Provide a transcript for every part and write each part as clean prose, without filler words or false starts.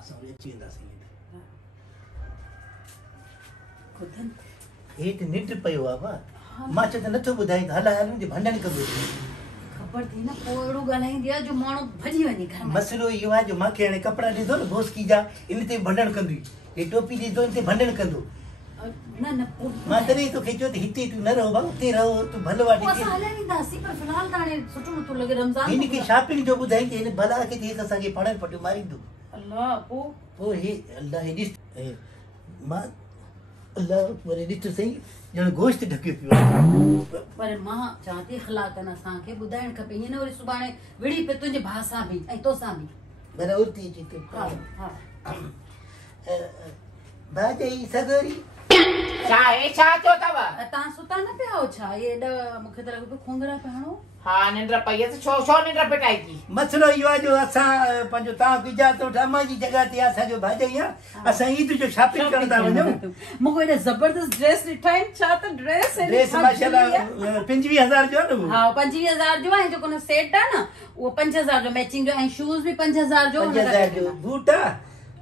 असां वरी अची वेंदासीं खुदन हेठि निंड पियो आहे मां चयो त नथो ॿुधाई त हल हल मुंहिंजी भंडण कबो खबर थी न पोइ अहिड़ो ॻाल्हाईंदी आहे जो माण्हू भॼी वञे घर में मसइलो इहो आहे जो मूंखे हाणे कपिड़ा ॾींदो न भोसकी जा इन ते भंडण कंदी हे टोपी ॾींदो इन ते भंडण कंदो न न पोइ मां तॾहिं तोखे चयो त हिते तूं न रहो भाउ उते रहो तूं भलो पोइ आहे असां हले ईंदासीं पर फ़िलहाल त हाणे सुठो नथो लॻे रमज़ान हिन खे शॉपिंग जो ॿुधाई त हिन भला खे त असांखे पाण पटियो मारींदो अल्लाह पोइ हे अलाह हे ॾिस मां अलाह वरी ॾिस सही ॼण गोश्त ढकियो पियो आहे पर मां चवां थी ख़लाक़नि असांखे ॿुधाइणु खपे ईअं न वरी सुभाणे विड़ी पे तुंहिंजे भाउ सां बि ऐं तोसां बि बराबरि थी अचे हा भाॼी सगोरी छा हे छा थियो अथव? तव्हां सुता न पिया हो छा ये मूंखे त लॻो पियो खोंगरा पिया हणो हा निंड पई आहे छो छो निंड पिटाई थी मसइलो इहो आहे जो असां पंहिंजो तव्हां इजाज़त वठो अम्मा जी जॻह ते असांजो भाॼी आहे असां ईद जो शॉपिंग करण था वञूं मूंखे एॾा ज़बरदस्त ड्रेस ॾिठा आहिनि छा त ड्रेस ड्रेस माशाल्लाह 25000 जो न हा 25000 जो आहे जेको न सेट आहे न उहो 5000 जो मैचिंग जो ऐं शूज़ बि 5000 जो 5000 जो बूट आहे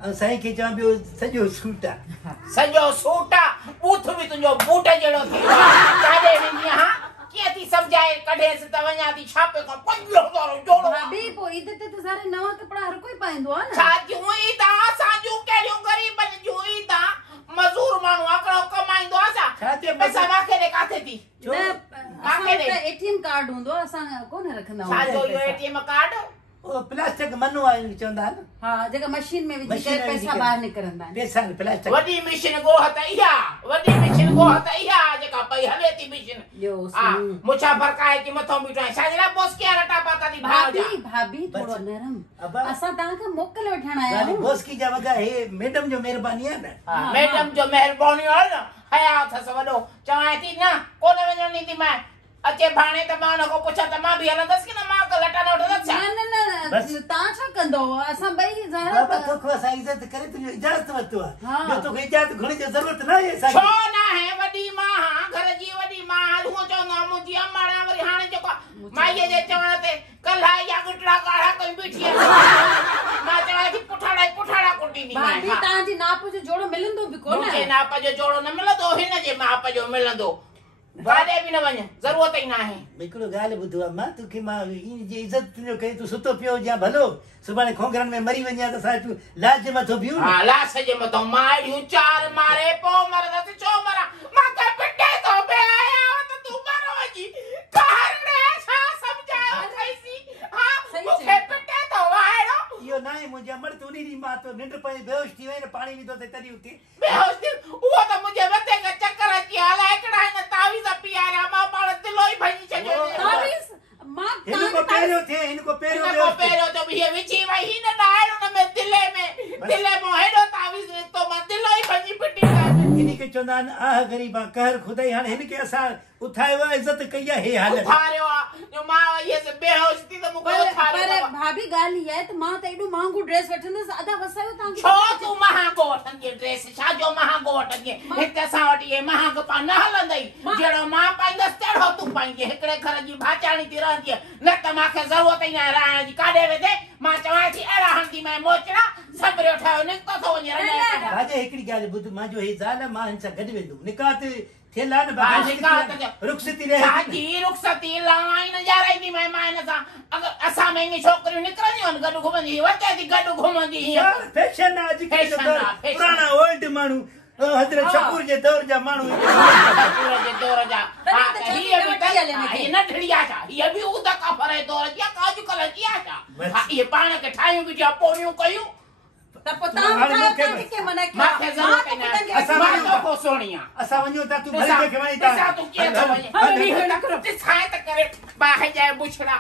ऐं साईं खे चवां पियो सॼो सूट आहे सॼो सूट आहे बूथ बि तुंहिंजो बूट जहिड़ो थी वियो आहे काॾे वेंदी हा कीअं थी सम्झाए कढेसि त वञा थी छापे खां 5000 जोड़ो भाभी पोइ ईद ते त सारे नवां कपिड़ा हर कोई पाईंदो आहे न छा जूं ईद आहे असां जूं कहिड़ियूं ग़रीबनि जूं ईद आहे मज़ूर माण्हू आकड़ो कमाईंदो आहे छा छा पैसा मांखे ॾे काथे थी न असां वटि एटीएम कार्ड हूंदो आहे असां कोन रखंदा छा जो आहियूं इहो एटीएम कार्ड ओ प्लास्टिक मनो आहे चवंदा आहिनि हा जेका मशीन में विझी मशीन करे में विझी पैसा करे। ॿाहिरि निकिरंदा आहिनि पैसा प्लास्टिक वॾी मशीन गोह त इहा वॾी मशीन गोह त इहा जेका पई हले थी मशीन ॿियो हा मुछा फरकाए की मथों बीठो आहे छा जरा बोस के रटा पाता थी भाभी भाभी थोड़ो बस। नरम अबा। असां तव्हांखे मोकल वठण आया गाली आहियूं बोसकी जा वगा हे मैडम जो महिरबानी आहे न हाँ, मैडम जो मेहरबानी आहे न हया अथसि वॾो चवां थी न कोन वञण ॾींदी मां अचे भाणे त मां हुन खां पुछां त मां बि हलंदसि की न मां लटा न वठंदसि छा न न न बस। तव्हां छा कंदो असां ॿई बाबा ज़ाहिर तोखे असां इज़त करे तुंहिंजो इजाज़त वरितो आहे हाँ। ॿियो तोखे इजाज़त घुरण जी ज़रूरत न आहे छो असांखे न आहे वॾी मां हा घर जी वॾी मां हूअं चवंदो आहे मुंहिंजी अम्मा वरी हाणे जेको माईअ जे चवण ते कल्ह या गुटड़ा काढ़ा कई बीठी आहे मां चवां थी पुठाड़ा कुटींदी भाभी तव्हांजी नाप जो जोड़ो मिलंदो बि कोन मुंहिंजे नाप जो जोड़ो न मिलंदो हिन जे माप जो मिलंदो काॾे बि न वञ ज़रूरत ई न आहे हिकिड़ो ॻाल्हि ॿुधो आहे मां तोखे मां इन जी इज़त तुंहिंजो कई तूं सुतो पियो हुजे भलो सुभाणे खोंगरनि में मरी वञे त असां तूं लाज जे मथां बीहूं हा लाश जे मथां मां अहिड़ियूं चार मारे पोइ मरंदसि छो मरां मां त पिटे थो पे आया त तूं मरो वञी कहर छा सम्झायो अथईसी हा मूंखे पिटे थो वाइड़ो इहो न आहे मुंहिंजे अमड़ त उन ॾींहुं मां तो निंड पई बेहोश थी वई न पाणी विधो ते तॾहिं उथी बेहोश थी उहो त मुंहिंजे मथे खां चकर अची हलाए हिकिड़ा हिन तावीज़ पीआरिया मां पाण दिलो ई भॼी छॾियो तावीज़ मां हिन को पहिरियों थिए हिन को पहिरियों हिन खां पहिरियों त हीअ विझी वई हिन ॾाहिर हुन में दिले में हेॾो तावीज़ निकितो मां दिलो ई भॼी फिटी इन खे चवंदा आहिनि आह ग़रीबा कहर खुदाई हाणे हिन खे असां उथायो आहे इज़त कई आहे हे हालत उथारियो आहे जो मां इहे बेहोश थी त मूंखे उथारियो पर भाभी ॻाल्हि इहा आहे त मां त एॾो महांगो ड्रेस वठंदसि अदा वसायो तव्हांखे छो तूं महांगो वठंदी ड्रेस छा जो महांगो वठंदी हिते असां वटि इहे महांगो पा न हलंदई जहिड़ो मां पाईंदसि तहिड़ो तूं पाईंदी हिकिड़े घर जी भाचाणी थी रहंदी न त मूंखे ज़रूरत ई न आहे रहण जी काॾे वेंदे मां चवां थी अहिड़ा हणंदी मां मोचड़ा संभरियो ठाहियो निकितो थो वञे राजा हिकिड़ी ॻाल्हि ॿुध मुंहिंजो हे ज़ाल मां हिन सां गॾु वेंदुमि निकाह ते थियल आहे न हा, निकाह ते बाबा रुख़सती रहे छाजी रुख़सती लाइ न ॼाराईंदी मां हिन सां अगरि असां में ईअं छोकिरियूं निकिरंदियूं आहिनि गॾु घुमंदी वटे थी गॾु घुमंदी हीअं फैशन आहे अॼुकल्ह फैशन जो आहे, फैशन। पुराणा ओल्ड माण्हू हज़रत शकूर जे दौर जा माण्हू पूरे जे दौर जा हा त त छा हीअ थी बि वठी हले मूंखे? हीअ न ढिड़ी आहे छा हीअ बि उदा कफर जे दौर जी आहे अॼुकल्ह जी आहे छा हा इहे पाण खे ठाहियूं बि थिया पोरियूं कयूं त पोइ तव्हां ॿुधायो तव्हांखे मना कयो मूंखे ज़रूरत ई न आहे असां मां वञूं। तोखां सुहिणी आहियां असां वञूं था तूं भले मूंखे वञी ॾिसां तूं कीअं थो वञे ॾिसां त करे ॿाहि जाए बुछड़ा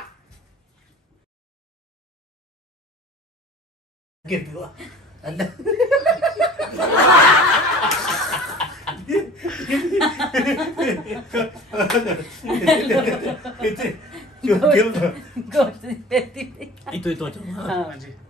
Itu गोश्त पेती itu. हाँ।